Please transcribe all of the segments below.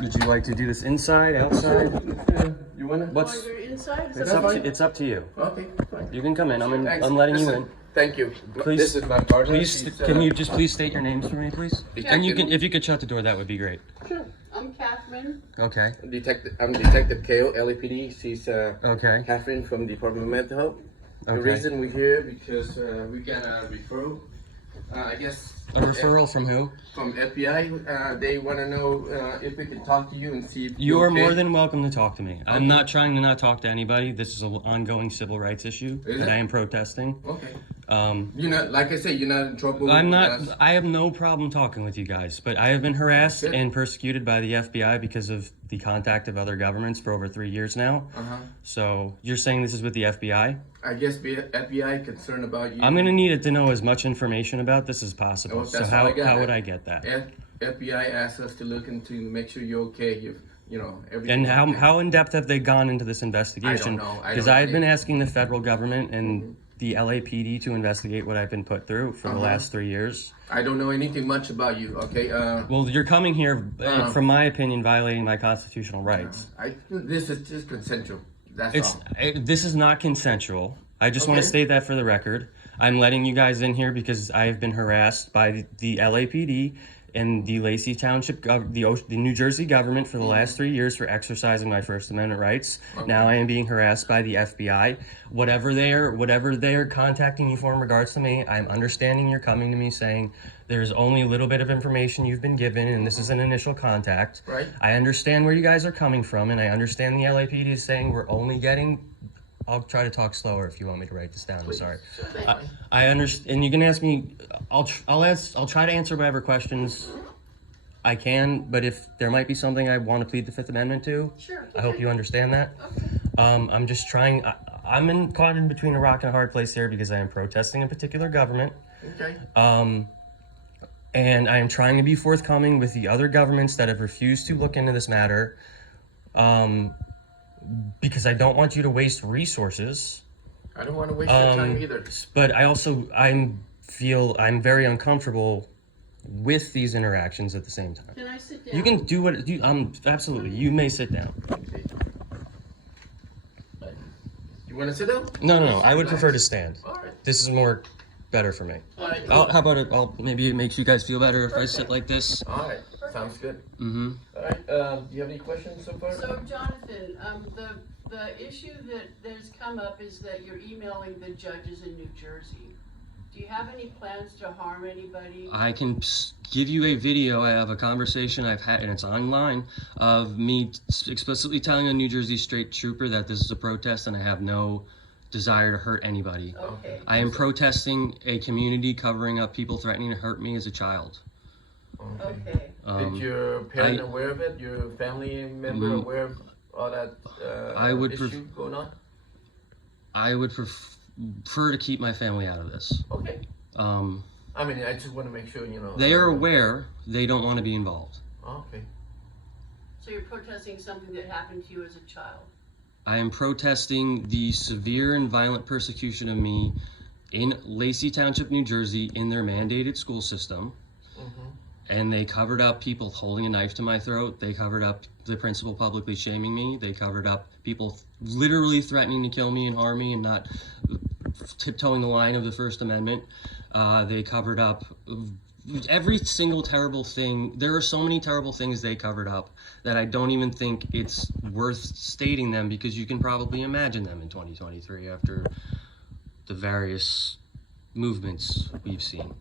Would you like to do this inside, outside? You wanna? What's? Inside? It's up to you. Okay, fine. You can come in. Thanks. I'm letting you Listen, in. Thank you. Please- This is my partner. Please, She's, can you just please state your names for me, please? And you can, if you could shut the door, that would be great. Sure. I'm Catherine. Okay. I'm Detective Kale, LAPD. She's Okay. Catherine from the Department of Mental Health. The Okay. reason we're here because we got a referral. I guess A referral from who? from FBI. They want to know if we can talk to you and see if You you're are more okay. than welcome to talk to me. I'm not trying to not talk to anybody. This is an ongoing civil rights issue Is that it? I am protesting. Okay. Um, You're not, like I said, you're not in trouble. I'm with not. us. I have no problem talking with you guys, but I have been harassed Good. and persecuted by the FBI because of the contact of other governments for over 3 years now. So you're saying this is with the FBI? I guess FBI concerned about you. I'm gonna need to know as much information about this as possible. Oh, So that's all I got. how would I get that? FBI asked us to look into make sure you're okay. You know everything. And okay. how in depth have they gone into this investigation? know. Because I've been asking the federal government and the LAPD to investigate what I've been put through for the last 3 years. I don't know anything much about you. Okay. Well, you're coming here, from my opinion, violating my constitutional rights. This is just consensual. That's all. This is not consensual. I just want Okay. to state that for the record. I'm letting you guys in here because I have been harassed by the LAPD and the Lacey Township, the New Jersey government for the last 3 years for exercising my First Amendment rights. Now I am being harassed by the FBI. Whatever they're contacting you for in regards to me, I'm understanding you're coming to me saying there's only a little bit of information you've been given and this is an initial contact. Right. I understand where you guys are coming from and I understand the LAPD is saying we're only getting. I'll try to talk slower if you want me to write this down. I'm sorry. I understand, and you can ask me. I'll try to answer whatever questions I can. But if there might be something I want to plead the Fifth Amendment to, Sure. I hope you understand that. I'm just trying. I'm caught in between a rock and a hard place here because I am protesting a particular government. Okay. And I am trying to be forthcoming with the other governments that have refused to look into this matter. Because I don't want you to waste resources. I don't want to waste your time either. But I'm very uncomfortable with these interactions at the same time. Can I sit down? You can do what you absolutely. You may sit down. Okay. You want to sit down? No. I would prefer to stand. All right. This is better for me. All right. How about maybe it makes you guys feel better if I sit like this. All right. Sounds good. Mm-hmm. All right. Do you have any questions so far? So, Jonathan, the issue that's come up is that you're emailing the judges in New Jersey. Do you have any plans to harm anybody? I can give you a video. I have a conversation I've had, and it's online, of me explicitly telling a New Jersey state trooper that this is a protest and I have no desire to hurt anybody. Okay. I am protesting a community covering up people threatening to hurt me as a child. Okay. Did your parent aware of it? Your family member aware of all that I would issue going on? I would prefer to keep my family out of this. Okay. I mean, I just want to make sure, you know. They are aware. They don't want to be involved. Okay. So you're protesting something that happened to you as a child? I am protesting the severe and violent persecution of me in Lacey Township, New Jersey, in their mandated school system. And they covered up people holding a knife to my throat. They covered up the principal publicly shaming me. They covered up people literally threatening to kill me and harm me and not tiptoeing the line of the First Amendment. They covered up every single terrible thing. There are so many terrible things they covered up that I don't even think it's worth stating them because you can probably imagine them in 2023 after the various movements we've seen.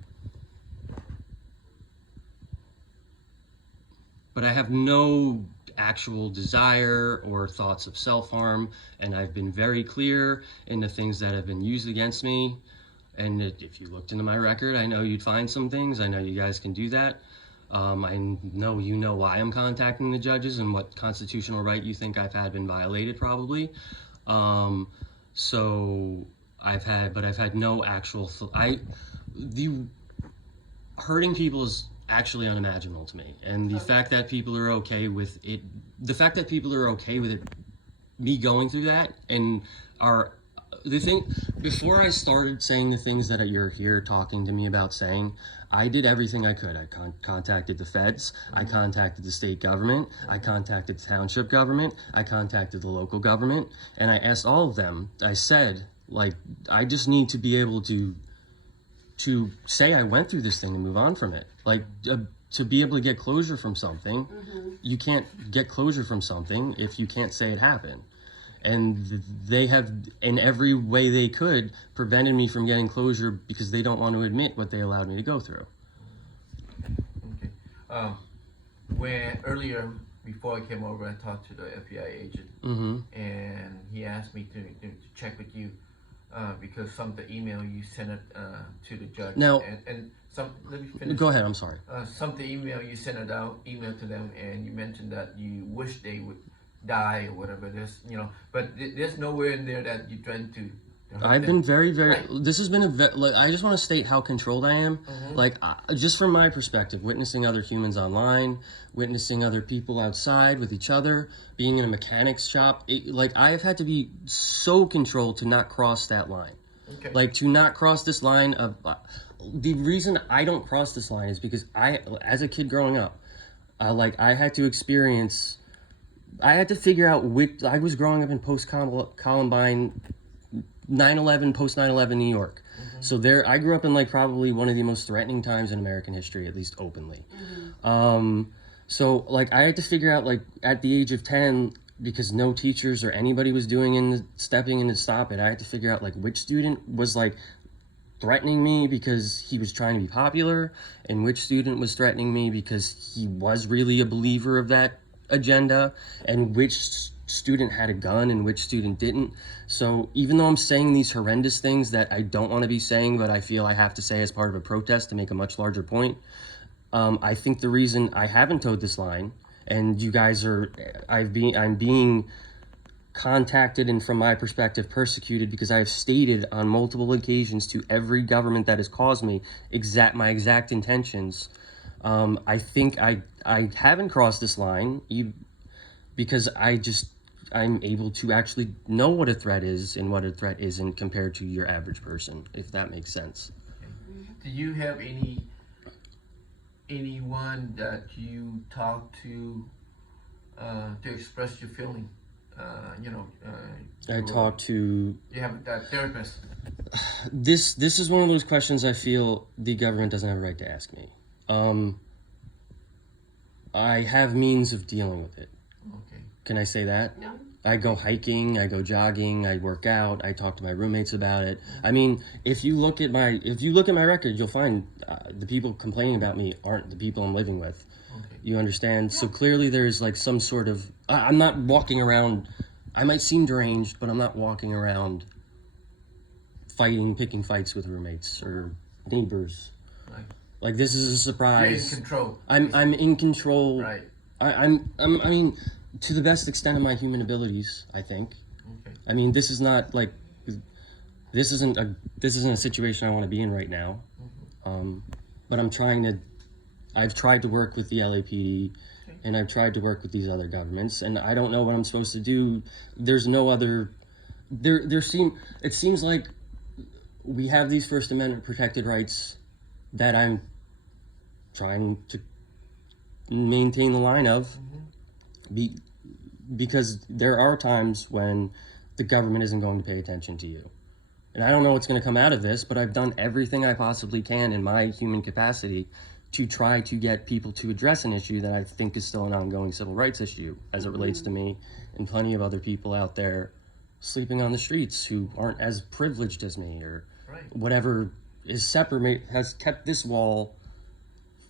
But I have no actual desire or thoughts of self-harm, and I've been very clear in the things that have been used against me. And if you looked into my record, I know you'd find some things. I know you guys can do that. I know you know why I'm contacting the judges and what constitutional right you think I've had been violated, probably. So I've had no actual. The hurting people is actually unimaginable to me, and the fact that people are okay with it, me going through that and are the thing, before I started saying the things that you're here talking to me about saying, I did everything I could. I contacted the feds, I contacted the state government, I contacted the township government, I contacted the local government, and I asked all of them, I said, like, I just need to be able to say I went through this thing and move on from it. Like, to be able to get closure from something, you can't get closure from something if you can't say it happened. And they have, in every way they could, prevented me from getting closure because they don't want to admit what they allowed me to go through. Okay. When earlier, before I came over, I talked to the FBI agent, and he asked me to check with you because some of the email you sent it to the judge. Now, and some. Let me finish. Go ahead. I'm sorry. Some of the email you sent email to them, and you mentioned that you wish they would die or whatever. There's, but there's nowhere in there that you're trying to. I've been very, Right. this has been like, I just want to state how controlled I am. Like, just from my perspective, witnessing other humans online, witnessing other people outside with each other, being in a mechanic's shop, like, I have had to be so controlled to not cross that line. Okay. Like, to not cross this line of, the reason I don't cross this line is because as a kid growing up, I had to experience, I had to figure out I was growing up in post-Columbine, 9/11, post-9/11 New York. So I grew up in, like, probably one of the most threatening times in American history, at least openly. So, like, I had to figure out, like, at the age of 10, because no teachers or anybody was stepping in to stop it, I had to figure out, like, which student was, like, threatening me because he was trying to be popular, and which student was threatening me because he was really a believer of that agenda, and which student had a gun and which student didn't. So even though I'm saying these horrendous things that I don't want to be saying, but I feel I have to say as part of a protest to make a much larger point, I think the reason I haven't towed this line, and you guys I'm being contacted and, from my perspective, persecuted because I've stated on multiple occasions to every government that has caused me my exact intentions. I think I haven't crossed this line because I'm able to actually know what a threat is and what a threat isn't compared to your average person, if that makes sense. Do you have anyone that you talk to express your feeling? I talk to. You have that therapist. This is one of those questions I feel the government doesn't have a right to ask me. I have means of dealing with it. Okay. Can I say that? No. I go hiking, I go jogging, I work out, I talk to my roommates about it. I mean, if you look at my record, you'll find the people complaining about me aren't the people I'm living with. Okay. You understand? Yeah. So clearly there's, like, some sort of, I'm not walking around, I might seem deranged, but I'm not walking around picking fights with roommates or neighbors. Right. Like, this is a surprise. You're in control. I'm in control. Right. I mean, to the best extent of my human abilities, I think. Okay. I mean, this is not like, this isn't a situation I want to be in right now. But I've tried to work with the LAPD, and I've tried to work with these other governments, and I don't know what I'm supposed to do. There's no other, it seems like we have these First Amendment protected rights that I'm trying to maintain the line of, because there are times when the government isn't going to pay attention to you. And I don't know what's going to come out of this, but I've done everything I possibly can in my human capacity to try to get people to address an issue that I think is still an ongoing civil rights issue as it relates to me and plenty of other people out there sleeping on the streets who aren't as privileged as me, or whatever has kept this wall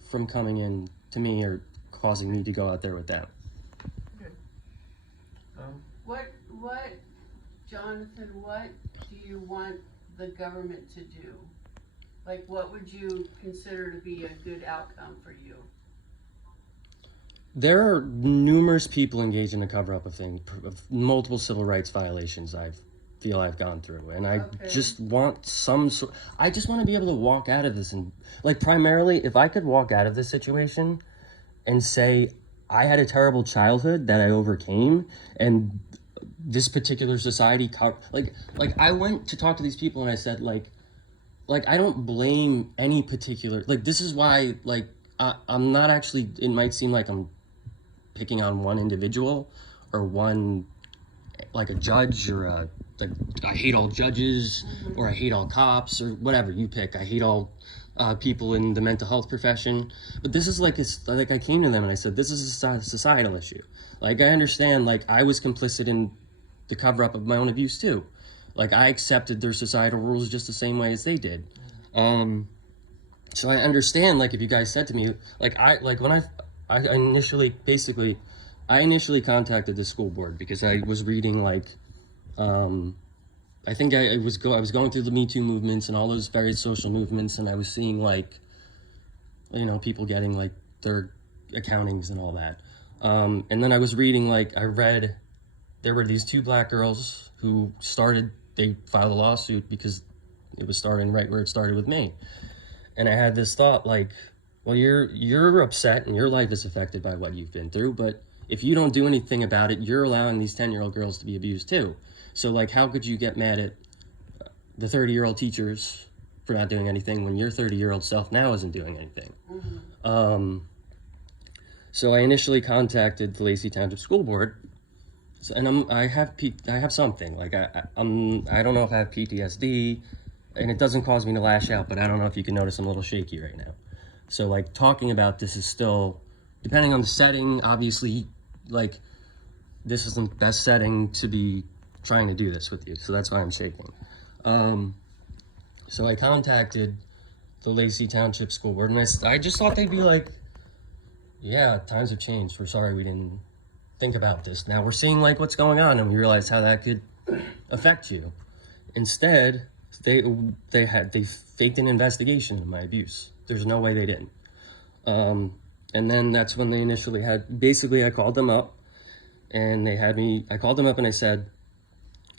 from coming in to me or causing me to go out there with them. What, Jonathan, what do you want the government to do? Like, what would you consider to be a good outcome for you? There are numerous people engaged in the cover-up of multiple civil rights violations I've gone through, and I just want I just want to be able to walk out of this, and, like, primarily, if I could walk out of this situation and say I had a terrible childhood that I overcame, and this particular society, like I went to talk to these people and I said, like I don't blame any particular, like, this is why, like, I'm not actually, it might seem like I'm picking on one individual or one, like a judge or like, I hate all judges or I hate all cops or whatever you pick. I hate all people in the mental health profession. But this is like I came to them and I said, this is a societal issue. Like, I understand, like, I was complicit in the cover up of my own abuse too. Like, I accepted their societal rules just the same way as they did. So I understand, like, if you guys said to me, like, when I initially contacted the school board because I was reading, like, I think I was going through the Me Too movements and all those various social movements, and I was seeing, like, you know, people getting, like, their accountings and all that. And then I was reading, like, I read there were these two black girls who they filed a lawsuit because it was starting right where it started with me. And I had this thought, like, well, you're upset and your life is affected by what you've been through, but if you don't do anything about it, you're allowing these 10-year-old girls to be abused too. So, like, how could you get mad at the 30-year-old teachers for not doing anything when your 30-year-old self now isn't doing anything? So I initially contacted the Lacey Township School Board, and I have something, like, I don't know if I have PTSD, and it doesn't cause me to lash out, but I don't know if you can notice I'm a little shaky right now. So, like, talking about this is still, depending on the setting, obviously, like, this isn't the best setting to be trying to do this with you, so that's why I'm shaking. So I contacted the Lacey Township School Board, and I just thought they'd be like, yeah, times have changed, we're sorry we didn't think about this. Now we're seeing, like, what's going on, and we realize how that could affect you. Instead, they faked an investigation of my abuse. There's no way they didn't. And then that's when they initially basically I called them up, and I called them up and I said,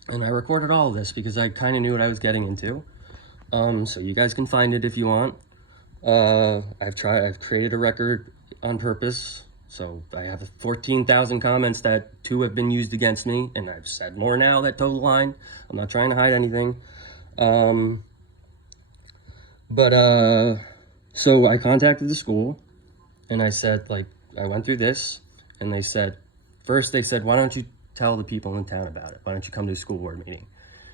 and I recorded all of this because I kind of knew what I was getting into. So you guys can find it if you want. I've created a record on purpose. So I have 14,000 comments that 2 have been used against me, and I've said more now that toe the line. I'm not trying to hide anything. So I contacted the school, and I said, like, I went through this, and they said, why don't you tell the people in town about it? Why don't you come to a school board meeting?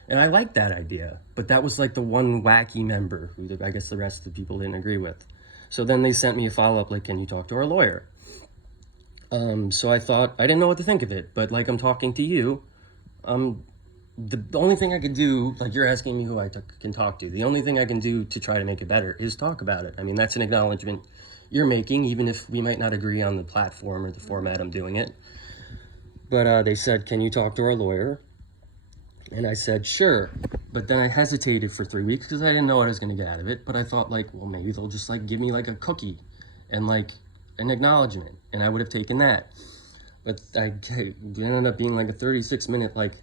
And I liked that idea, but that was like the one wacky member who I guess the rest of the people didn't agree with. So then they sent me a follow-up, like, can you talk to our lawyer? So I thought, I didn't know what to think of it, but, like, I'm talking to you. The only thing I can do, like, you're asking me who I can talk to. The only thing I can do to try to make it better is talk about it. I mean, that's an acknowledgement you're making, even if we might not agree on the platform or the format I'm doing it. But they said, can you talk to our lawyer? And I said, sure. But then I hesitated for 3 weeks because I didn't know what I was going to get out of it. But I thought, like, well, maybe they'll just, like, give me, like, a cookie and, like, an acknowledgement. And I would have taken that. But it ended up being, like, a 36-minute, like,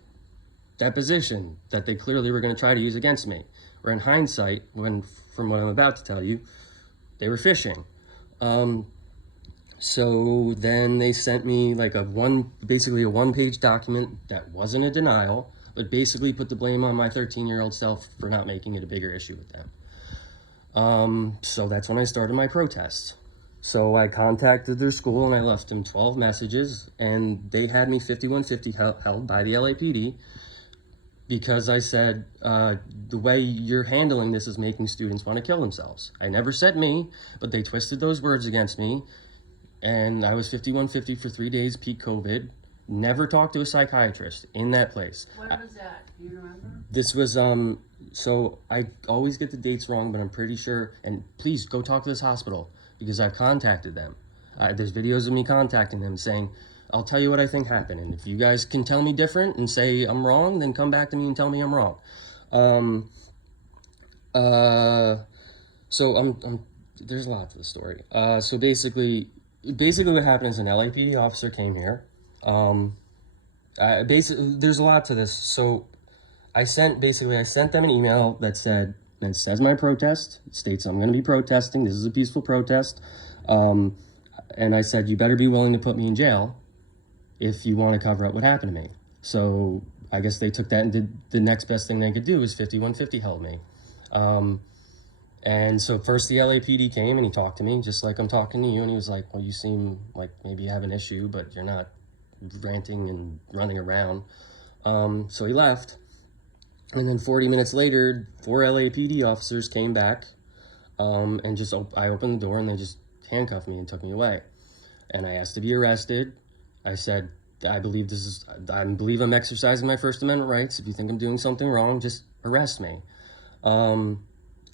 deposition that they clearly were going to try to use against me. Where in hindsight, from what I'm about to tell you, they were fishing. So then they sent me, like, basically a one-page document that wasn't a denial, but basically put the blame on my 13-year-old self for not making it a bigger issue with them. So that's when I started my protest. So I contacted their school and I left them 12 messages, and they had me 5150 held by the LAPD because I said, the way you're handling this is making students want to kill themselves. I never said me, but they twisted those words against me, and I was 5150 for 3 days, peak COVID. Never talked to a psychiatrist in that place. When was that? Do you remember? This was, so I always get the dates wrong, but I'm pretty sure, and please go talk to this hospital because I've contacted them. There's videos of me contacting them saying, I'll tell you what I think happened, and if you guys can tell me different and say I'm wrong, then come back to me and tell me I'm wrong. So there's a lot to the story. So basically what happened is an LAPD officer came here. There's a lot to this. So I sent them an email that says my protest. It states I'm going to be protesting. This is a peaceful protest. And I said, you better be willing to put me in jail if you want to cover up what happened to me. So I guess they took that and did the next best thing they could do is 5150 held me. And so first the LAPD came and he talked to me just like I'm talking to you, and he was like, well, you seem like maybe you have an issue, but you're not ranting and running around. So he left. And then 40 minutes later, 4 LAPD officers came back, and I opened the door and they just handcuffed me and took me away. And I asked to be arrested. I said, I believe I'm exercising my First Amendment rights. If you think I'm doing something wrong, just arrest me. And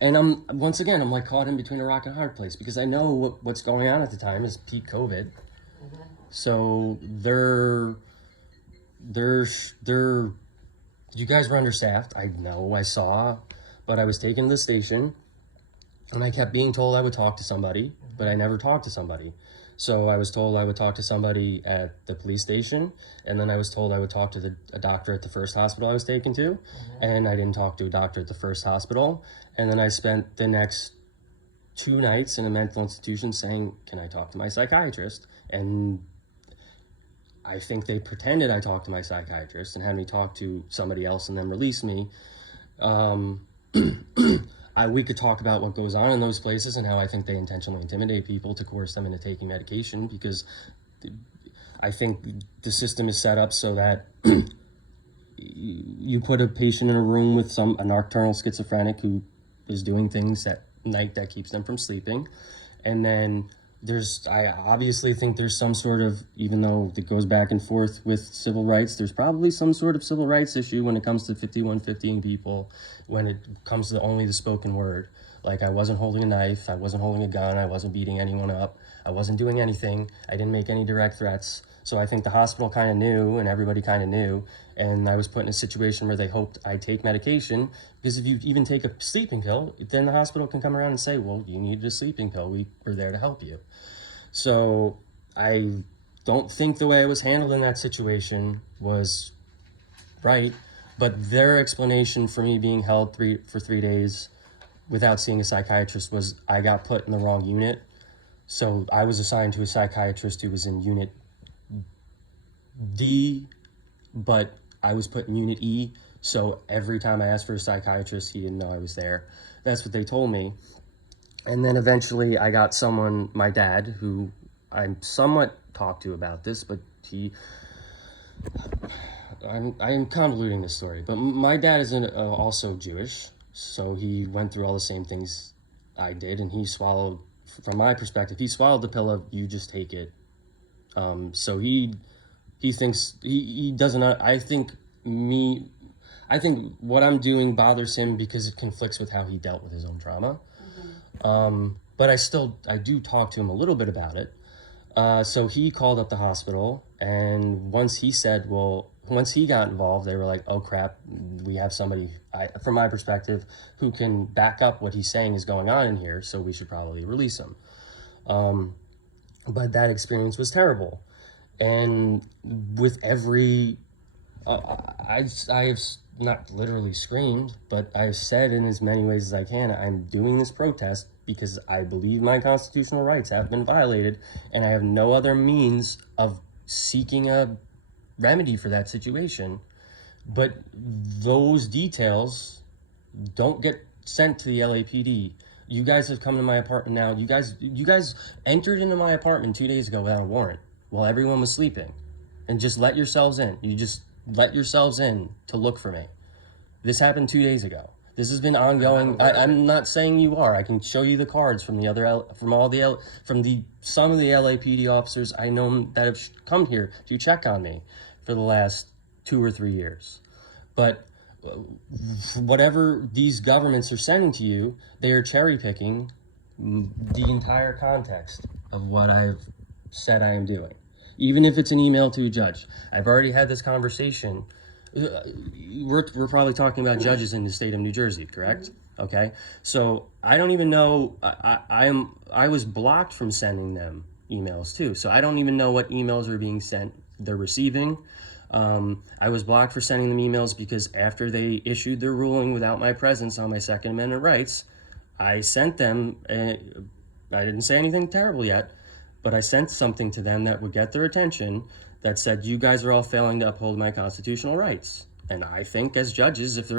I'm like caught in between a rock and a hard place, because I know what's going on at the time is peak COVID. Mm-hmm. So you guys were understaffed. I know, I saw, but I was taken to the station and I kept being told I would talk to somebody, but I never talked to somebody. So I was told I would talk to somebody at the police station, and then I was told I would talk to a doctor at the first hospital I was taken to, and I didn't talk to a doctor at the first hospital. And then I spent the next 2 nights in a mental institution saying, can I talk to my psychiatrist? And I think they pretended I talked to my psychiatrist and had me talk to somebody else and then release me. We could talk about what goes on in those places and how I think they intentionally intimidate people to coerce them into taking medication, because I think the system is set up so that you put a patient in a room with a nocturnal schizophrenic who is doing things at night that keeps them from sleeping. And then I obviously think there's some sort of, even though it goes back and forth with civil rights, there's probably some sort of civil rights issue when it comes to 5150ing people, when it comes to only the spoken word. Like, I wasn't holding a knife, I wasn't holding a gun, I wasn't beating anyone up, I wasn't doing anything, I didn't make any direct threats. So I think the hospital kind of knew, and everybody kind of knew, and I was put in a situation where they hoped I'd take medication, because if you even take a sleeping pill, then the hospital can come around and say, well, you needed a sleeping pill, we're there to help you. So I don't think the way I was handled in that situation was right, but their explanation for me being held for 3 days without seeing a psychiatrist was I got put in the wrong unit. So I was assigned to a psychiatrist who was in unit D, but I was put in unit E. So every time I asked for a psychiatrist, he didn't know I was there. That's what they told me. And then eventually I got my dad, who I somewhat talked to about this, but I'm convoluting this story, but my dad is also Jewish, so he went through all the same things I did, and he swallowed, from my perspective, he swallowed the pill of, you just take it. So he thinks, he doesn't, I think what I'm doing bothers him because it conflicts with how he dealt with his own trauma. But I do talk to him a little bit about it. So he called up the hospital, and once he got involved, they were like, oh crap, we have somebody, from my perspective, who can back up what he's saying is going on in here, so we should probably release him. But that experience was terrible. And with every, I have not literally screamed, but I've said in as many ways as I can, I'm doing this protest because I believe my constitutional rights have been violated, and I have no other means of seeking a remedy for that situation. But those details don't get sent to the LAPD. You guys have come to my apartment now. You guys entered into my apartment 2 days ago without a warrant while everyone was sleeping, and just let yourselves in. You just let yourselves in to look for me. This happened 2 days ago. This has been ongoing. I'm not saying you are. I can show you the cards from some of the LAPD officers I know that have come here to check on me for the last 2 or 3 years. But whatever these governments are sending to you, they are cherry picking the entire context of what I've said I am doing. Even if it's an email to a judge. I've already had this conversation. We're probably talking about judges in the state of New Jersey, correct? Okay. So I don't even know, I was blocked from sending them emails too. So I don't even know what emails are being sent, they're receiving. I was blocked for sending them emails because after they issued their ruling without my presence on my Second Amendment rights, I sent them, I didn't say anything terrible yet, but I sent something to them that would get their attention that said, you guys are all failing to uphold my constitutional rights. And I think as judges, if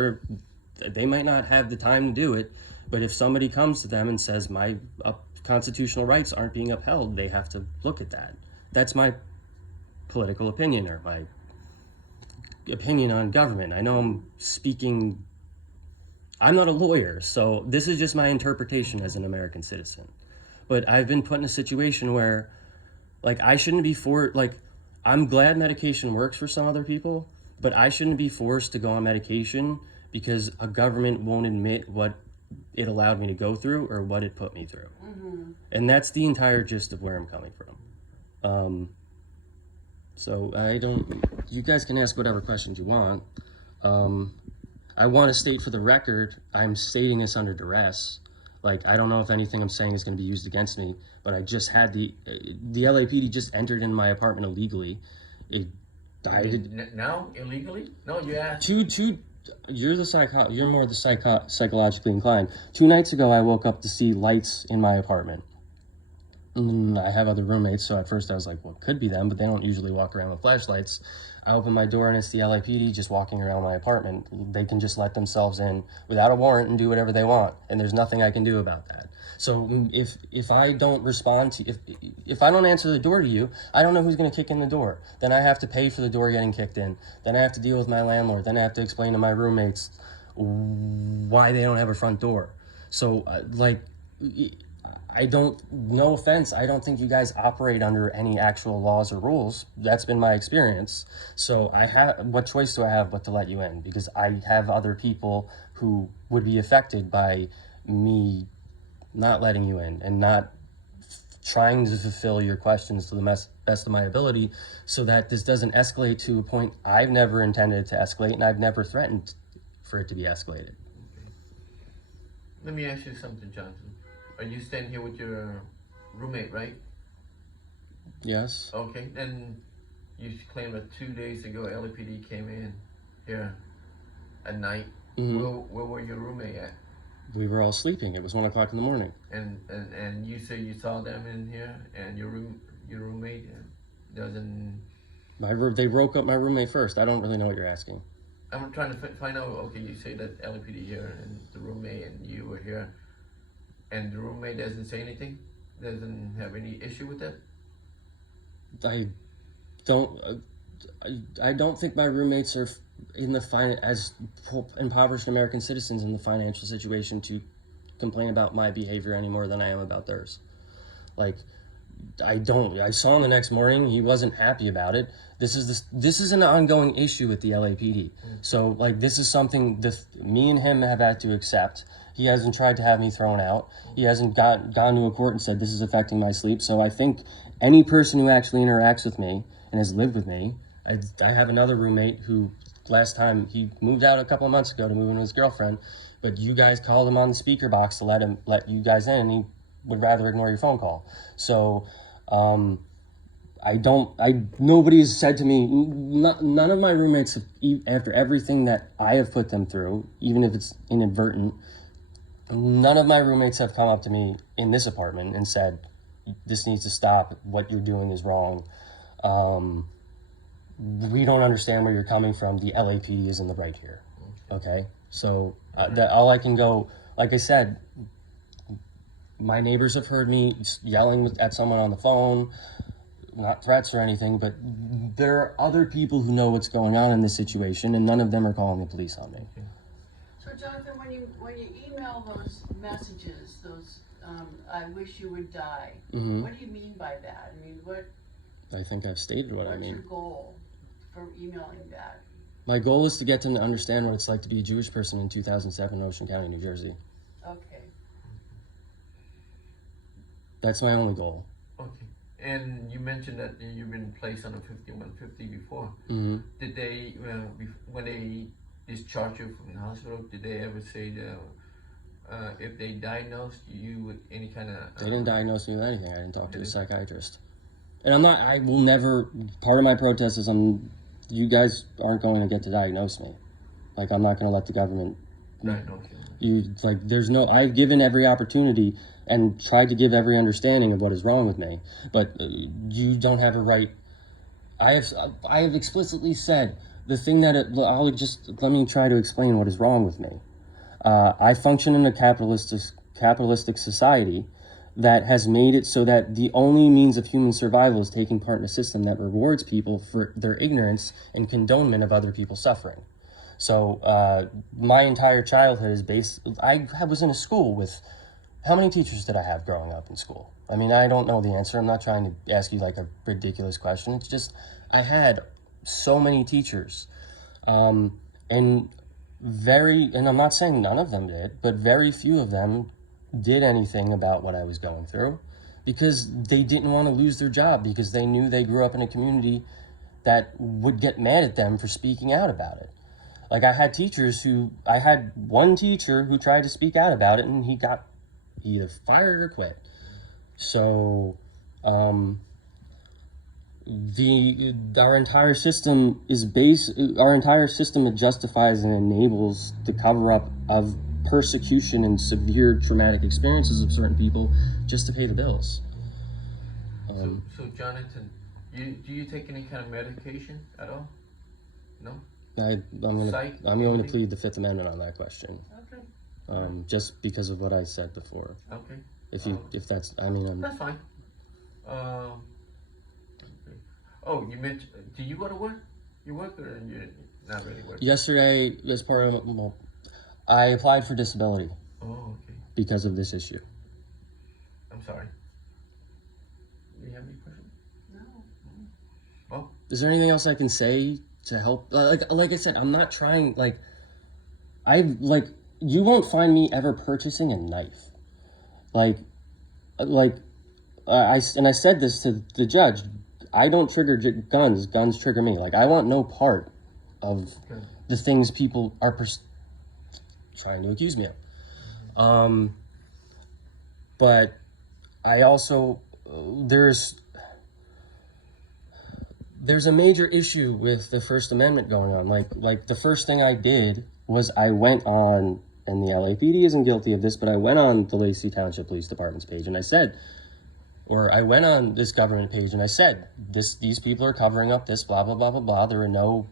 they might not have the time to do it, but if somebody comes to them and says my constitutional rights aren't being upheld, they have to look at that. That's my political opinion, or my opinion on government. I know I'm not a lawyer, so this is just my interpretation as an American citizen. But I've been put in a situation where, like, I shouldn't be I'm glad medication works for some other people, but I shouldn't be forced to go on medication because a government won't admit what it allowed me to go through or what it put me through. Mm-hmm. And that's the entire gist of where I'm coming from. So you guys can ask whatever questions you want. I want to state for the record, I'm stating this under duress. Like, I don't know if anything I'm saying is going to be used against me, but I just had the LAPD just entered in my apartment illegally. Now illegally? No, you asked. You're more the psychologically inclined. 2 nights ago, I woke up to see lights in my apartment. I have other roommates, so at first I was like, well, it could be them, but they don't usually walk around with flashlights. I open my door and it's the LAPD just walking around my apartment. They can just let themselves in without a warrant and do whatever they want, and there's nothing I can do about that. So if I don't respond to, if I don't answer the door to you, I don't know who's going to kick in the door. Then I have to pay for the door getting kicked in. Then I have to deal with my landlord. Then I have to explain to my roommates why they don't have a front door. So no offense, I don't think you guys operate under any actual laws or rules. That's been my experience. So what choice do I have but to let you in? Because I have other people who would be affected by me not letting you in and not trying to fulfill your questions to the best of my ability, so that this doesn't escalate to a point I've never intended to escalate, and I've never threatened for it to be escalated. Okay. Let me ask you something, Jonathan. Are you staying here with your roommate, right? Yes. Okay, then you claim that 2 days ago LAPD came in here at night. Mm-hmm. Where were your roommate at? We were all sleeping. It was 1 o'clock in the morning. And you say you saw them in here, and your roommate doesn't. They broke up my roommate first. I don't really know what you're asking. I'm trying to find out. Okay, you say that LAPD here and the roommate and you were here, and the roommate doesn't say anything, doesn't have any issue with that. I don't think my roommates are as impoverished American citizens in the financial situation to complain about my behavior any more than I am about theirs. Like, I saw him the next morning. He wasn't happy about it. This is an ongoing issue with the LAPD. So, like, this is something me and him have had to accept. He hasn't tried to have me thrown out. He hasn't gone to a court and said this is affecting my sleep. So I think any person who actually interacts with me and has lived with me, I have another roommate who last time he moved out a couple of months ago to move in with his girlfriend, but you guys called him on the speaker box to let you guys in, and he would rather ignore your phone call. So nobody has said to me, none of my roommates, after everything that I have put them through, even if it's inadvertent, none of my roommates have come up to me in this apartment and said, this needs to stop, what you're doing is wrong. We don't understand where you're coming from. The LAPD is in the right here. Okay? So all I can go, like I said, my neighbors have heard me yelling at someone on the phone, not threats or anything, but there are other people who know what's going on in this situation, and none of them are calling the police on me. So Jonathan, when you email those messages, I wish you would die, mm-hmm. What do you mean by that? I mean, I think I've stated what I mean. What's your goal for emailing that? My goal is to get them to understand what it's like to be a Jewish person in 2007 in Ocean County, New Jersey. Okay. That's my only goal. Okay. And you mentioned that you've been placed on a 5150 before. Mm-hmm. Did they, when they discharged you from the hospital, did they ever say that if they diagnosed you with any kind of... They didn't diagnose me with anything. I didn't talk to a psychiatrist. And I will never, part of my protest is you guys aren't going to get to diagnose me. Like, I'm not going to let the government diagnose you. I've given every opportunity, and tried to give every understanding of what is wrong with me. But you don't have a right. I have explicitly said the thing that let me try to explain what is wrong with me. I function in a capitalistic society that has made it so that the only means of human survival is taking part in a system that rewards people for their ignorance and condonement of other people's suffering. So my entire childhood is based. I was in a school with, how many teachers did I have growing up in school? I mean, I don't know the answer. I'm not trying to ask you like a ridiculous question. It's just, I had so many teachers. And I'm not saying none of them did, but very few of them did anything about what I was going through because they didn't want to lose their job, because they knew they grew up in a community that would get mad at them for speaking out about it. Like I had one teacher who tried to speak out about it and he got either fired or quit. So, our entire system justifies and enables the cover up of persecution and severe traumatic experiences of certain people just to pay the bills. So Jonathan, do you take any kind of medication at all? No? I'm going to plead the Fifth Amendment on that question. Okay. Just because of what I said before. Okay. If that's, that's fine. Okay. Oh, you mentioned, do you go to work? You work or you're not really working? Yesterday, as part of, I applied for disability. Oh, okay. Because of this issue. I'm sorry. Do you have any questions? No. Oh. Is there anything else I can say to help? Like I said, I'm not trying, you won't find me ever purchasing a knife. I said this to the judge. I don't trigger guns. Guns trigger me. I want no part of the things people are trying to accuse me of. But I also, there's a major issue with the First Amendment going on. Like the first thing I did was I went on, and the LAPD isn't guilty of this, but I went on the Lacey Township Police Department's page and I said, or I went on this government page and I said, these people are covering up this, blah, blah, blah, blah, blah. There were no,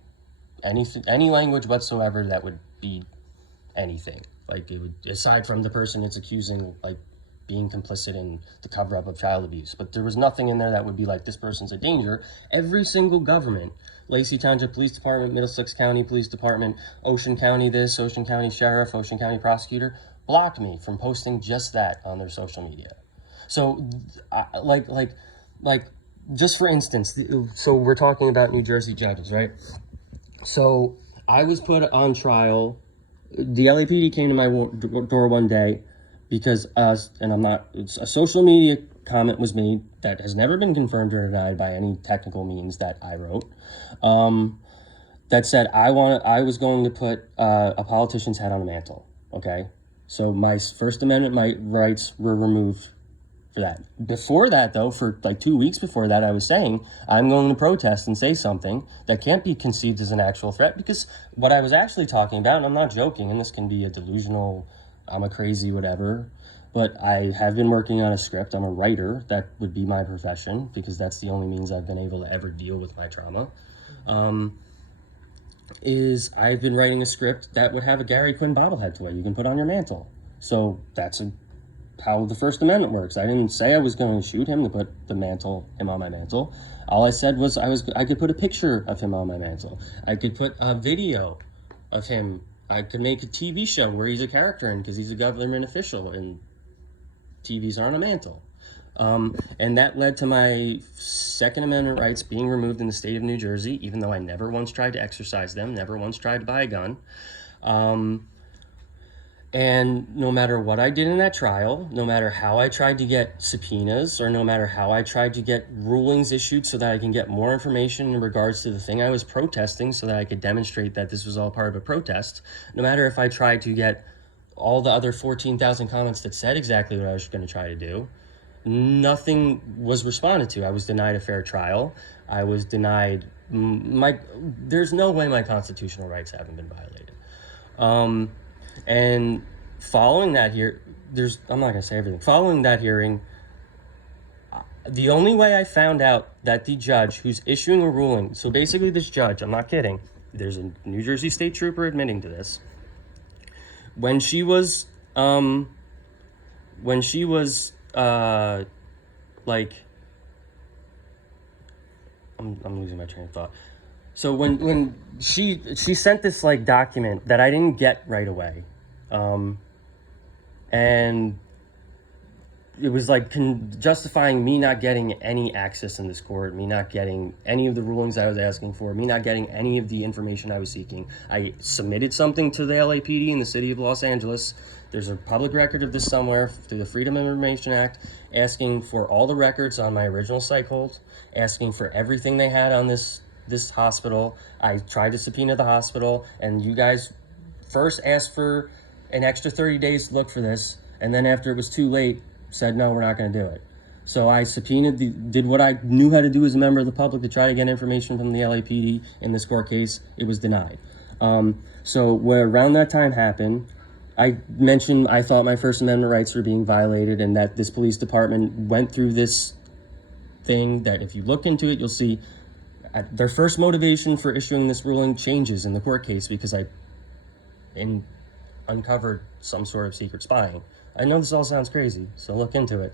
any language whatsoever that would be anything. It would, aside from the person it's accusing, being complicit in the cover-up of child abuse. But there was nothing in there that would be this person's a danger. Every single government, Lacey Township Police Department, Middlesex County Police Department, Ocean County this, Ocean County Sheriff, Ocean County Prosecutor, blocked me from posting just that on their social media. So, just for instance, so we're talking about New Jersey judges, right? So I was put on trial. The LAPD came to my door one day because a social media comment was made that has never been confirmed or denied by any technical means that I wrote, that said I was going to put a politician's head on a mantle. Okay, so my First Amendment rights were removed for that. Before that, though, for 2 weeks before that, I was saying I'm going to protest and say something that can't be conceived as an actual threat, because what I was actually talking about, and I'm not joking, and this can be a delusional, I'm a crazy whatever, but I have been working on a script. I'm a writer. That would be my profession, because that's the only means I've been able to ever deal with my trauma. Is I've been writing a script that would have a Gary Quinn bobblehead toy you can put on your mantle. So that's how the First Amendment works. I didn't say I was going to shoot him to put him on my mantle. All I said was I could put a picture of him on my mantle. I could put a video of him. I could make a TV show where he's a character in, because he's a government official and TVs are on a mantle. And that led to my Second Amendment rights being removed in the state of New Jersey, even though I never once tried to exercise them, never once tried to buy a gun. And no matter what I did in that trial, no matter how I tried to get subpoenas, or no matter how I tried to get rulings issued so that I can get more information in regards to the thing I was protesting so that I could demonstrate that this was all part of a protest, no matter if I tried to get all the other 14,000 comments that said exactly what I was going to try to do, nothing was responded to. I was denied a fair trial. I was denied there's no way my constitutional rights haven't been violated. And following that I'm not going to say everything. Following that hearing, the only way I found out that the judge who's issuing a ruling, so basically this judge, I'm not kidding, there's a New Jersey state trooper admitting to this. When she was like, I'm losing my train of thought. So when she sent this like document that I didn't get right away, and it was like justifying me not getting any access in this court, me not getting any of the rulings I was asking for, me not getting any of the information I was seeking. I submitted something to the LAPD in the city of Los Angeles. There's a public record of this somewhere through the Freedom of Information Act, asking for all the records on my original psych hold, asking for everything they had on this hospital. I tried to subpoena the hospital, and you guys first asked for an extra 30 days to look for this, and then after it was too late, said, no, we're not going to do it. So I subpoenaed, did what I knew how to do as a member of the public to try to get information from the LAPD in this court case. It was denied. So when around that time happened, I mentioned I thought my First Amendment rights were being violated, and that this police department went through this thing that if you look into it, you'll see their first motivation for issuing this ruling changes in the court case because I uncovered some sort of secret spying. I know this all sounds crazy, so look into it.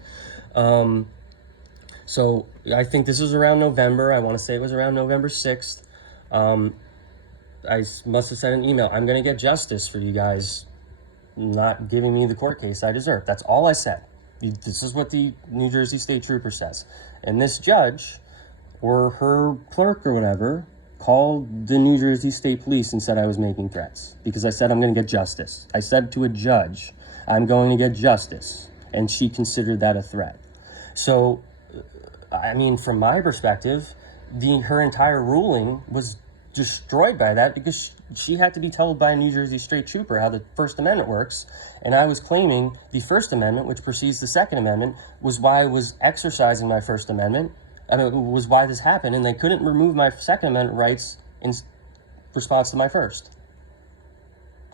So I think this was around November. I want to say it was around November 6th. I must have sent an email. I'm going to get justice for you guys not giving me the court case I deserve. That's all I said. This is what the New Jersey State Trooper says. And this judge, or her clerk or whatever, called the New Jersey State Police and said I was making threats because I said I'm going to get justice. I said to a judge, I'm going to get justice, and she considered that a threat. So, I mean, from my perspective, her entire ruling was destroyed by that because she had to be told by a New Jersey State Trooper how the First Amendment works, and I was claiming the First Amendment, which precedes the Second Amendment, was why I was exercising my First Amendment. I mean, it was why this happened, and they couldn't remove my Second Amendment rights in response to my First.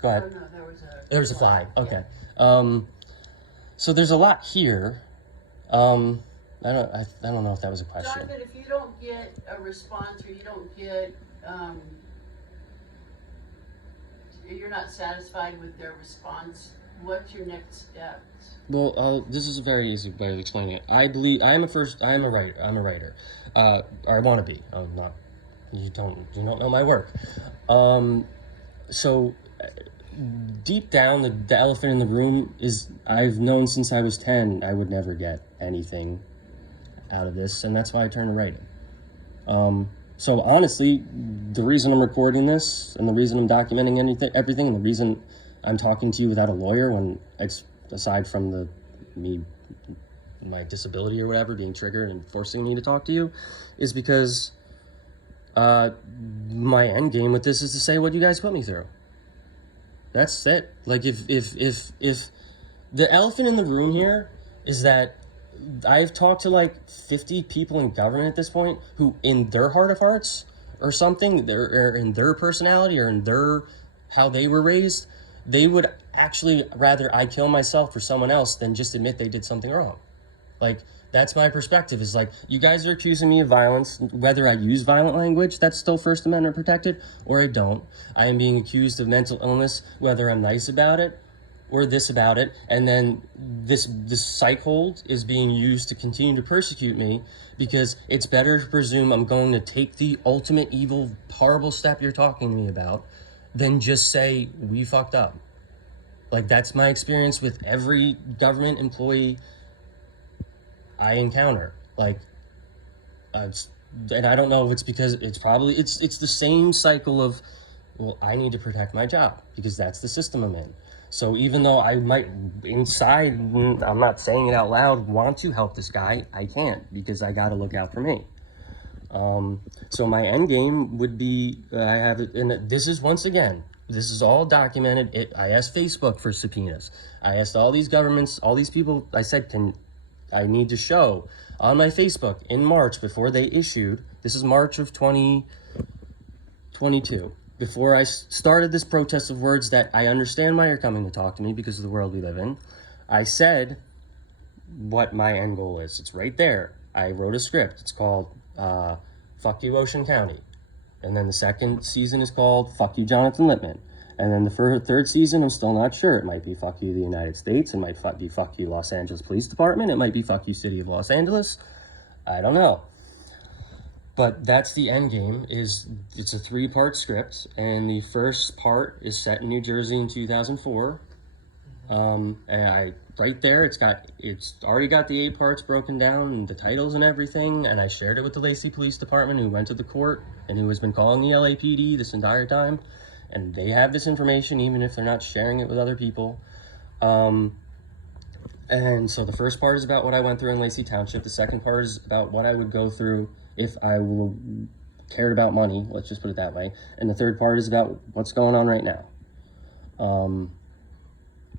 Go ahead. Oh, no, there was a flag. Okay. Yeah. So there's a lot here. I don't know if that was a question. Jonathan, if you don't get a response or you don't get, you're not satisfied with their response, what's your next steps? Well, this is a very easy way of explaining it. I believe I'm a writer. Or I want to be. I'm not. You don't know my work. So deep down, the elephant in the room is I've known since I was 10 I would never get anything out of this, and that's why I turned to writing. So honestly, the reason I'm recording this and the reason I'm documenting everything, and the reason I'm talking to you without a lawyer when it's aside from my disability or whatever being triggered and forcing me to talk to you, is because my end game with this is to say what you guys put me through. That's it. Like if the elephant in the room here is that I've talked to like 50 people in government at this point who, in their heart of hearts or something, or in their personality or in their how they were raised, they would actually rather I kill myself for someone else than just admit they did something wrong. Like, that's my perspective, is like, you guys are accusing me of violence, whether I use violent language, that's still First Amendment protected, or I don't. I am being accused of mental illness, whether I'm nice about it or this about it, and then this psych hold is being used to continue to persecute me because it's better to presume I'm going to take the ultimate evil, horrible step you're talking to me about than just say, we fucked up. Like, that's my experience with every government employee I encounter. Like, and I don't know if it's because it's the same cycle of, well, I need to protect my job because that's the system I'm in. So even though I might inside, I'm not saying it out loud, want to help this guy, I can't because I got to look out for me. So my end game would be, I have it, and this is, once again, this is all documented. I asked Facebook for subpoenas. I asked all these governments, all these people, I said, I need to show on my Facebook in March before they issued, this is March of 2022. before I started this protest of words that I understand why you're coming to talk to me because of the world we live in, I said what my end goal is. It's right there. I wrote a script. It's called Fuck You Ocean County. And then the second season is called Fuck You Jonathan Lippman. And then the third season, I'm still not sure. It might be Fuck You the United States. It might be Fuck You Los Angeles Police Department. It might be Fuck You City of Los Angeles. I don't know. But that's the end game. It's a 3-part script. And the first part is set in New Jersey in 2004. And right there, it's already got the 8 parts broken down and the titles and everything. And I shared it with the Lacey Police Department, who went to the court and who has been calling the LAPD this entire time. And they have this information, even if they're not sharing it with other people. And so the first part is about what I went through in Lacey Township. The second part is about what I would go through if I cared about money. Let's just put it that way. And the third part is about what's going on right now.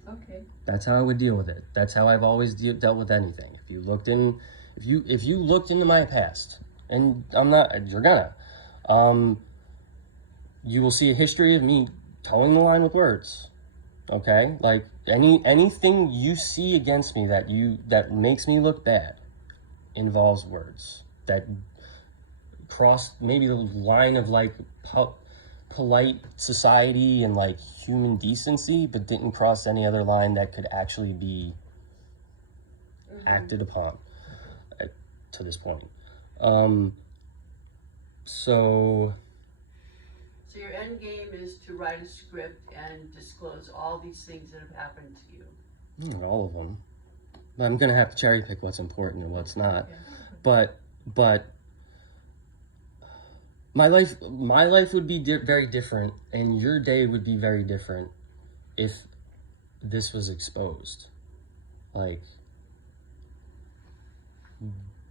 Okay. That's how I would deal with it. That's how I've always dealt with anything. If you looked into my past, and you're gonna, you will see a history of me towing the line with words. Okay? Like anything you see against me that makes me look bad involves words that cross maybe the line of like polite society and like human decency, but didn't cross any other line that could actually be acted upon to this point. So your end game is to write a script and disclose all these things that have happened to you. Not all of them. I'm gonna have to cherry pick what's important and what's not. Yeah. But my life would be very different, and your day would be very different if this was exposed. Like,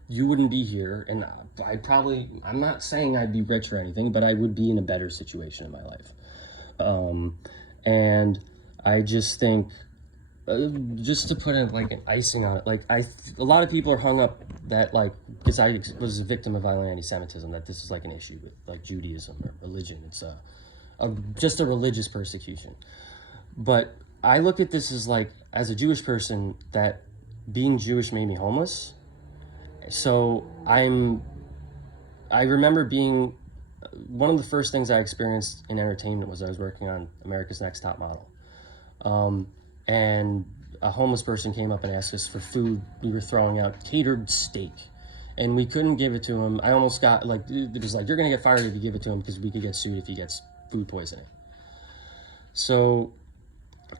you wouldn't be here, and I'm not saying I'd be rich or anything, but I would be in a better situation in my life. And I just think, just to put an icing on it, a lot of people are hung up that because I was a victim of violent anti-Semitism, that this is like an issue with like Judaism or religion. It's just a religious persecution. But I look at this as a Jewish person, that being Jewish made me homeless. So I remember being, one of the first things I experienced in entertainment was I was working on America's Next Top Model. And a homeless person came up and asked us for food. We were throwing out catered steak, and we couldn't give it to him. I almost got it was you're gonna get fired if you give it to him, because we could get sued if he gets food poisoning. So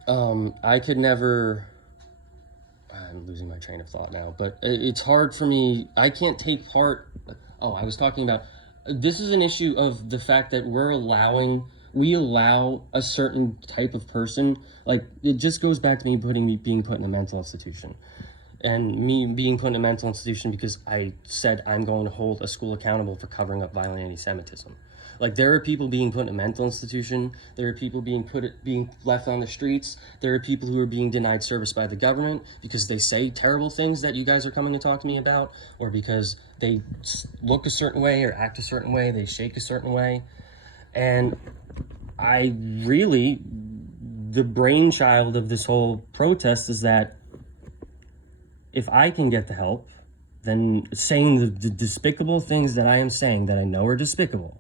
I could never, I'm losing my train of thought now, but it's hard for me. I can't take part. I was talking about, this is an issue of the fact that we allow a certain type of person, it just goes back to me being put in a mental institution. And me being put in a mental institution because I said I'm going to hold a school accountable for covering up violent anti-Semitism. There are people being put in a mental institution. There are people being left on the streets. There are people who are being denied service by the government because they say terrible things that you guys are coming to talk to me about, or because they look a certain way or act a certain way, they shake a certain way. And the brainchild of this whole protest is that if I can get the help, then saying the despicable things that I am saying that I know are despicable.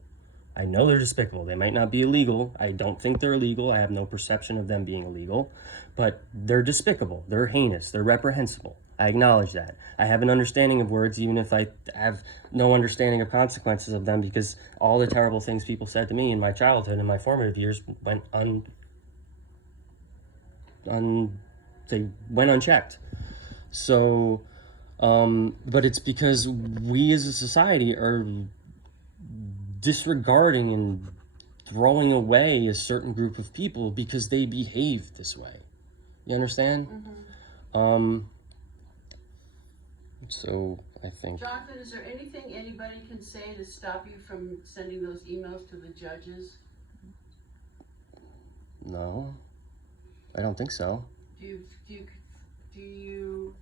I know they're despicable. They might not be illegal. I don't think they're illegal. I have no perception of them being illegal, but they're despicable. They're heinous. They're reprehensible. I acknowledge that. I have an understanding of words, even if I have no understanding of consequences of them, because all the terrible things people said to me in my childhood and my formative years went unchecked. So, but it's because we as a society are disregarding and throwing away a certain group of people because they behave this way. You understand? Mm-hmm. So I think, Jonathan, is there anything anybody can say to stop you from sending those emails to the judges? No, I don't think so. Do you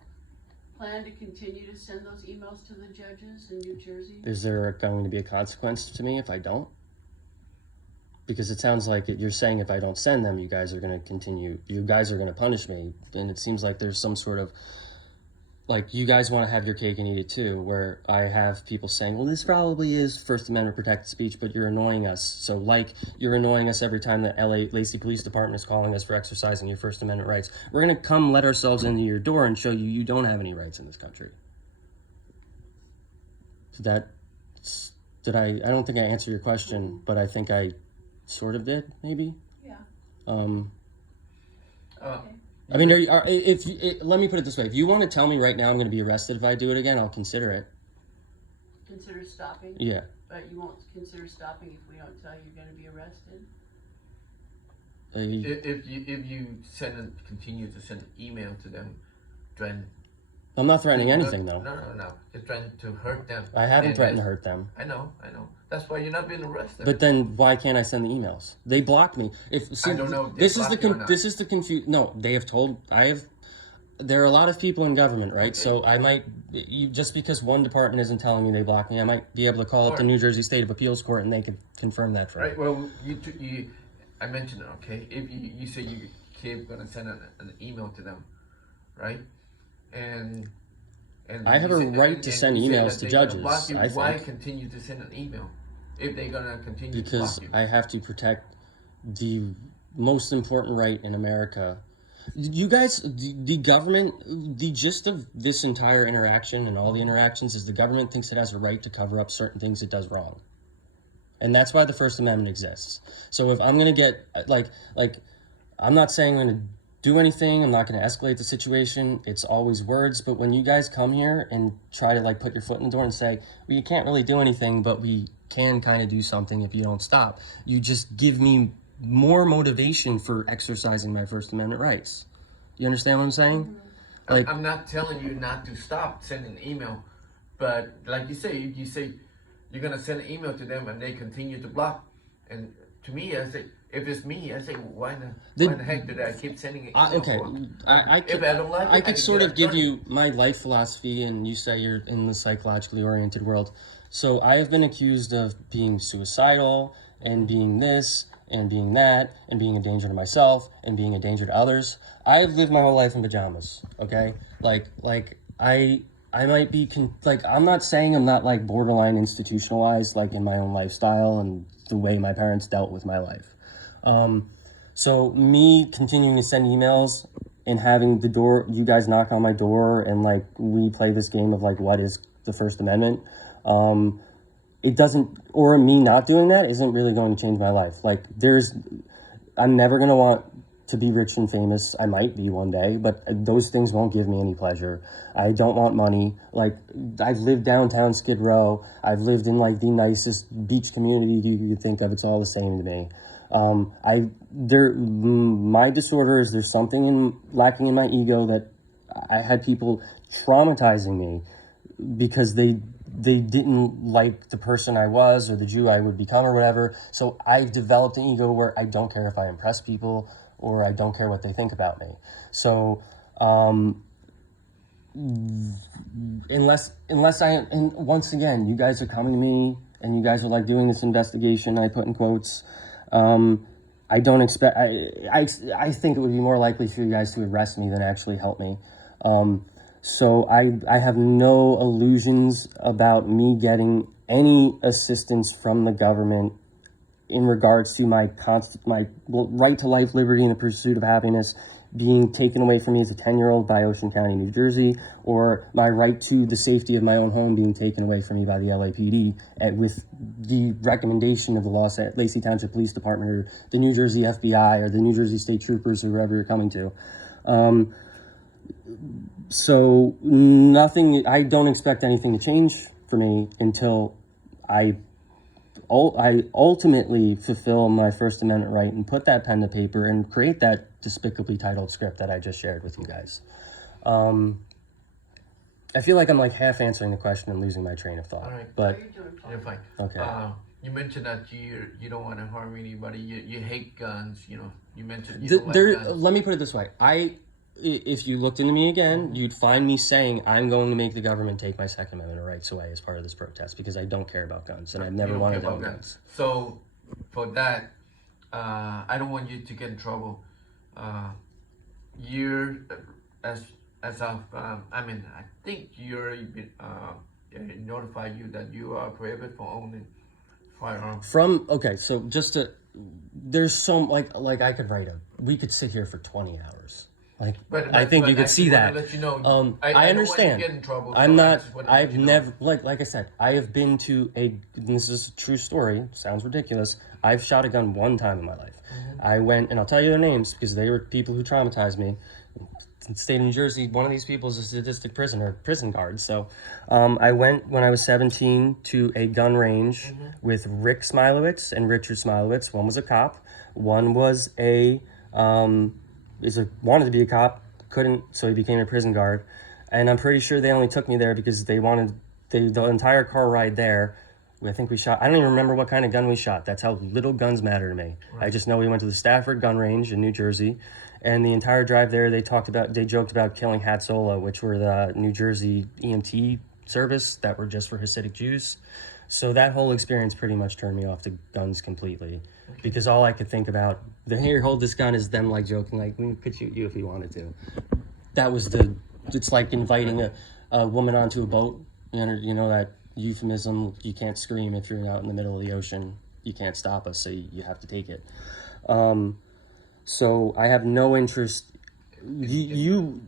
plan to continue to send those emails to the judges in New Jersey? Is there going to be a consequence to me if I don't? Because it sounds like you're saying if I don't send them, you guys are going to punish me. And it seems like there's some sort of, like, you guys want to have your cake and eat it too, where I have people saying, well, this probably is First Amendment protected speech, but you're annoying us. So, like, you're annoying us every time the Lacey Police Department is calling us for exercising your First Amendment rights. We're going to come let ourselves into your door and show you don't have any rights in this country. So I don't think I answered your question, but I think I sort of did, maybe. Yeah. I mean, let me put it this way: if you want to tell me right now I'm going to be arrested if I do it again, I'll consider it. Consider stopping. Yeah. But you won't consider stopping if we don't tell you you're going to be arrested. If you continue to send an email to them, then I'm not threatening anything, though. No. You're trying to hurt them. I haven't threatened to hurt them. I know. That's why you're not being arrested. But then why can't I send the emails? They blocked me. I don't know. This is the confusion. No, they have told. There are a lot of people in government, right? Okay. So I might, just because one department isn't telling me they blocked me, I might be able to call up the New Jersey State of Appeals Court and they could confirm that for me. Right. Well, I mentioned it. Okay. If you say you keep going to send an email to them, right? And I have a right to send emails to judges. Why continue to send an email if they're gonna continue to block you? Because I have to protect the most important right in America. You guys, the government, the gist of this entire interaction and all the interactions is the government thinks it has a right to cover up certain things it does wrong. And that's why the First Amendment exists. So if I'm going to get, like, I'm not saying I'm going to do anything, I'm not going to escalate the situation, it's always words, but when you guys come here and try to, like, put your foot in the door and say, well, you can't really do anything, but we can kind of do something if you don't stop, you just give me more motivation for exercising my First Amendment rights. You understand what I'm saying? Mm-hmm. Like, I'm not telling you not to stop sending an email, but like you say you're going to send an email to them and they continue to block. And to me, I say, if it's me, I say, why the heck did I keep sending an email for? I could sort of give you my life philosophy, and you say you're in the psychologically oriented world. So I have been accused of being suicidal and being this and being that and being a danger to myself and being a danger to others. I've lived my whole life in pajamas, okay? Like I might be, I'm not saying I'm not, like, borderline institutionalized, like, in my own lifestyle and the way my parents dealt with my life. So me continuing to send emails and having you guys knock on my door and, like, we play this game of, like, what is the First Amendment, it doesn't, or me not doing that isn't really going to change my life. Like, I'm never going to want to be rich and famous. I might be one day, but those things won't give me any pleasure. I don't want money. Like, I've lived downtown Skid Row. I've lived in, like, the nicest beach community you could think of. It's all the same to me. My disorder is there's something lacking in my ego that I had people traumatizing me because they didn't like the person I was or the Jew I would become or whatever. So I've developed an ego where I don't care if I impress people or I don't care what they think about me. So unless and once again, you guys are coming to me and you guys are, like, doing this investigation, I put in quotes, I don't expect, I think it would be more likely for you guys to arrest me than actually help me. So I have no illusions about me getting any assistance from the government in regards to my right to life, liberty, and the pursuit of happiness being taken away from me as a 10-year-old by Ocean County, New Jersey, or my right to the safety of my own home being taken away from me by the LAPD with the recommendation of the Lacey Township Police Department or the New Jersey FBI or the New Jersey State Troopers or whoever you're coming to. So I don't expect anything to change for me until I ultimately fulfill my First Amendment right and put that pen to paper and create that despicably titled script that I just shared with you guys. I feel like I'm, like, half answering the question and losing my train of thought. All right. But you're fine. Okay. You mentioned that you don't want to harm anybody. You hate guns. You mentioned you don't like guns. Let me put it this way. If you looked into me again, you'd find me saying I'm going to make the government take my Second Amendment rights away as part of this protest because I don't care about guns and I've never wanted to own guns. So, for that, I don't want you to get in trouble. You're as of I mean, I think you're notify you that you are prohibited from owning firearms. Okay, so just to, there's so like I could we could sit here for 20 hours. But I think you could see that. Let you know, I don't want you to understand. get in trouble, I'm so not. just wanna let I've you know. never like I said. I have been to and this is a true story. Sounds ridiculous. I've shot a gun one time in my life. I went, and I'll tell you their names because they were people who traumatized me. In the state of New Jersey, one of these people is a sadistic prison guard. So, I went when I was 17 to a gun range with Rick Smilowitz and Richard Smilowitz. One was a cop. One was wanted to be a cop, couldn't, so he became a prison guard. And I'm pretty sure they only took me there because they wanted the entire car ride there. I think we shot, I don't even remember what kind of gun we shot. That's how little guns matter to me. Right. I just know we went to the Stafford gun range in New Jersey, and the entire drive there they joked about killing Hat Solo, which were the New Jersey EMT service that were just for Hasidic Jews. So that whole experience pretty much turned me off to guns completely. Okay. Because all I could think about, here, hold this gun, is them like joking, like, we could shoot you if we wanted to. That was it's like inviting a woman onto a boat, you know that euphemism, you can't scream if you're out in the middle of the ocean, you can't stop us, so you have to take it. So I have no interest, you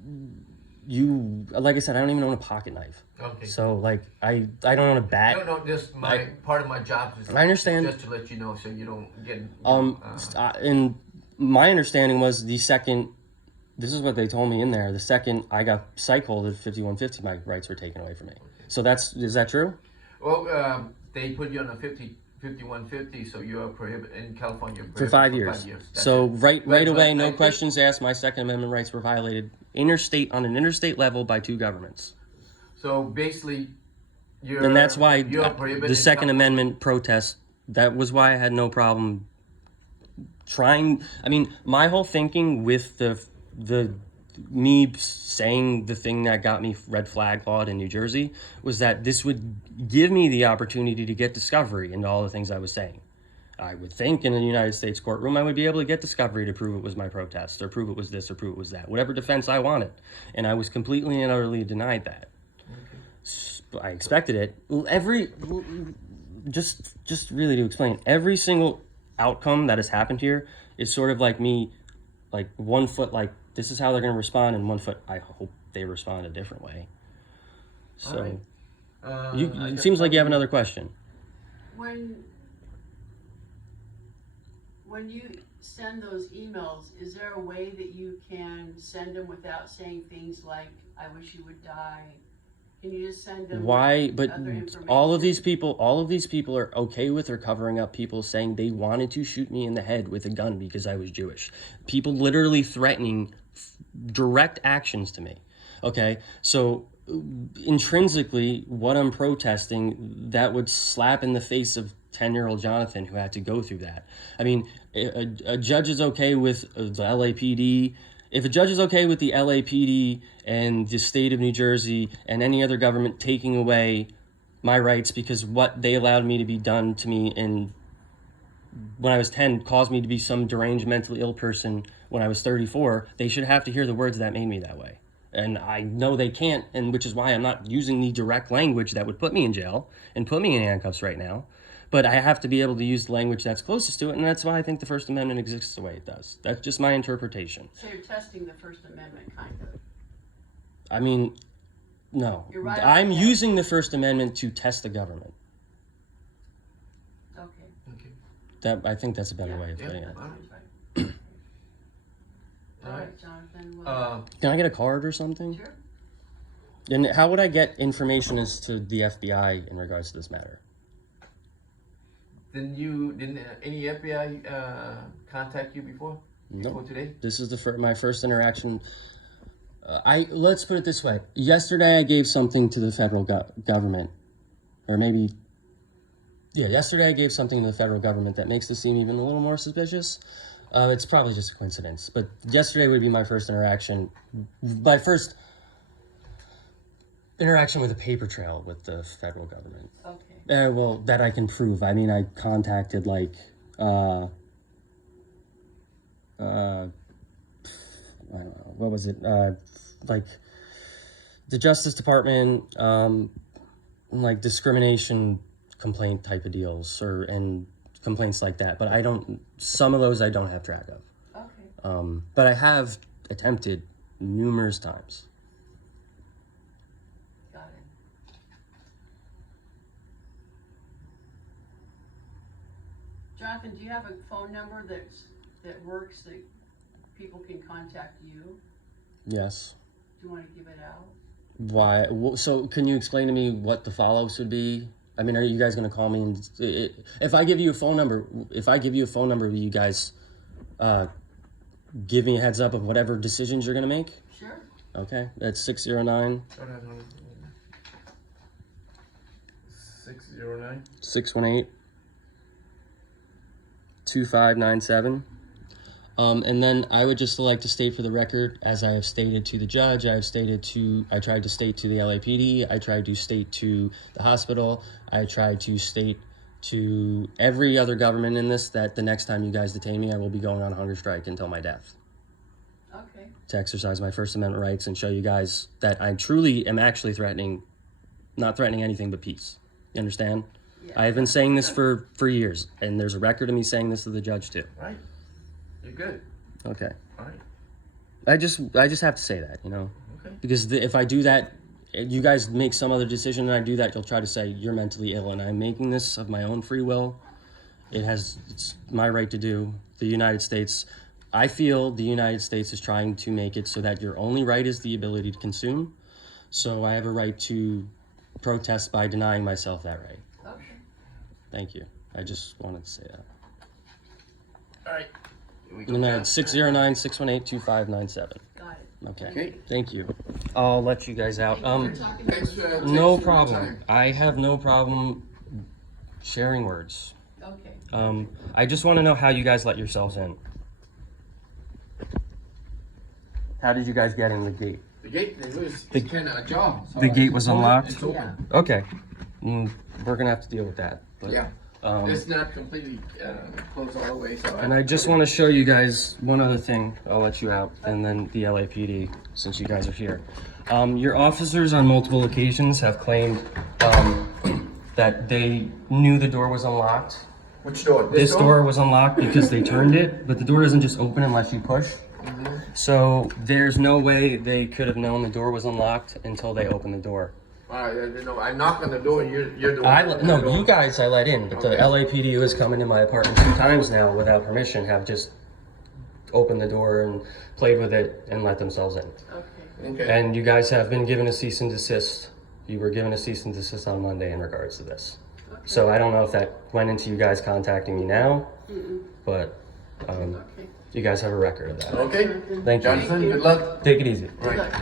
like I said, I don't even own a pocket knife. Okay. So like I don't own a bat. No, just part of my job is I understand. Just to let you know so you don't get and my understanding was the second, this is what they told me in there, the second I got psych holded 5150, my rights were taken away from me. So is that true? Well, they put you on a 5150, so you are prohibited in California for 5 years. So right away, no questions asked, my Second Amendment rights were violated on an interstate level by two governments. So basically, and that's why the Second Amendment protest, that was why I had no problem trying. I mean, my whole thinking with me saying the thing that got me red flag lawed in New Jersey was that this would give me the opportunity to get discovery into all the things I was saying. I would think in a United States courtroom I would be able to get discovery to prove it was my protest, or prove it was this, or prove it was that, whatever defense I wanted. And I was completely and utterly denied that. Okay. I expected it. Just really to explain, every single outcome that has happened here is sort of like me, like 1 foot, like this is how they're going to respond, and 1 foot, I hope they respond a different way. So, right. It seems like you have another question. When you send those emails, is there a way that you can send them without saying things like, I wish you would die? Can you just send them? Why? But all of these people are okay with or covering up people saying they wanted to shoot me in the head with a gun because I was Jewish. People literally threatening direct actions to me. Okay, so intrinsically, what I'm protesting, that would slap in the face of 10-year-old Jonathan who had to go through that. I mean, a judge is okay with the LAPD. If a judge is okay with the LAPD and the state of New Jersey and any other government taking away my rights because what they allowed me to be done to me when I was 10 caused me to be some deranged mentally ill person when I was 34, they should have to hear the words that made me that way. And I know they can't, and which is why I'm not using the direct language that would put me in jail and put me in handcuffs right now. But I have to be able to use the language that's closest to it, and that's why I think the First Amendment exists the way it does. That's just my interpretation. So you're testing the First Amendment, kind of? I mean, no. You're right. I'm using the First Amendment to test the government. Okay. I think that's a better way of putting it. All right, Jonathan. Can I get a card or something? Sure. And how would I get information as to the FBI in regards to this matter? Didn't any FBI contact you before? No. Today? This is my first interaction. Let's put it this way. Yesterday I gave something to the federal government, or maybe, yesterday I gave something to the federal government that makes this seem even a little more suspicious. It's probably just a coincidence, but yesterday would be my first interaction. My first interaction with a paper trail with the federal government. Okay. Well, that I can prove. I mean, I contacted I don't know, what was it? Like the Justice Department, like discrimination complaint type of deals and complaints like that. But some of those I don't have track of. Okay. But I have attempted numerous times. Got it. Jonathan, do you have a phone number that works that people can contact you? Yes. Do you want to give it out? Why? So can you explain to me what the follow-ups would be? I mean, are you guys going to call me? And if I give you a phone number, will you guys give me a heads up of whatever decisions you're going to make? Sure. Okay, that's 609 609 618 2597. And then I would just like to state for the record, as I have stated to the judge, I tried to state to the LAPD, I tried to state to the hospital, I tried to state to every other government in this that the next time you guys detain me, I will be going on a hunger strike until my death. Okay. To exercise my First Amendment rights and show you guys that I truly am actually not threatening anything but peace. You understand? Yeah. I've been saying this for years, and there's a record of me saying this to the judge too. Right. You're good. Okay. All right. I just have to say that, Okay. because if I do that, you guys make some other decision and I do that, you'll try to say you're mentally ill, and I'm making this of my own free will. It's my right to do. The United States, I feel the United States is trying to make it so that your only right is the ability to consume. So I have a right to protest by denying myself that right. Okay. Thank you. I just wanted to say that. All right. And then 609-618-2597. Got it. Okay. Thank you. I'll let you guys out. Thanks for No taking problem. the time. I have no problem sharing words. Okay. I just want to know how you guys let yourselves in. How did you guys get in the gate? The gate was kind of ajar. The gate was unlocked? It's open. Okay. We're going to have to deal with that. But, Yeah. It's not completely closed all the way. So And I just want to show you guys one other thing. I'll let you out, and then the LAPD, since you guys are here. Your officers on multiple occasions have claimed that they knew the door was unlocked. Which door? This door was unlocked because they turned it, but the door doesn't just open unless you push. So there's no way they could have known the door was unlocked until they opened the door. I knock on the door. You're the one. No, you guys I let in, but the LAPD who has come into my apartment 2 times now without permission have just opened the door and played with it and let themselves in. Okay. And you guys have been given a cease and desist. You were given a cease and desist on Monday in regards to this. So I don't know if that went into you guys contacting me now, but you guys have a record of that. Okay. Thank you. Jonathan, good luck. Take it easy. Good luck.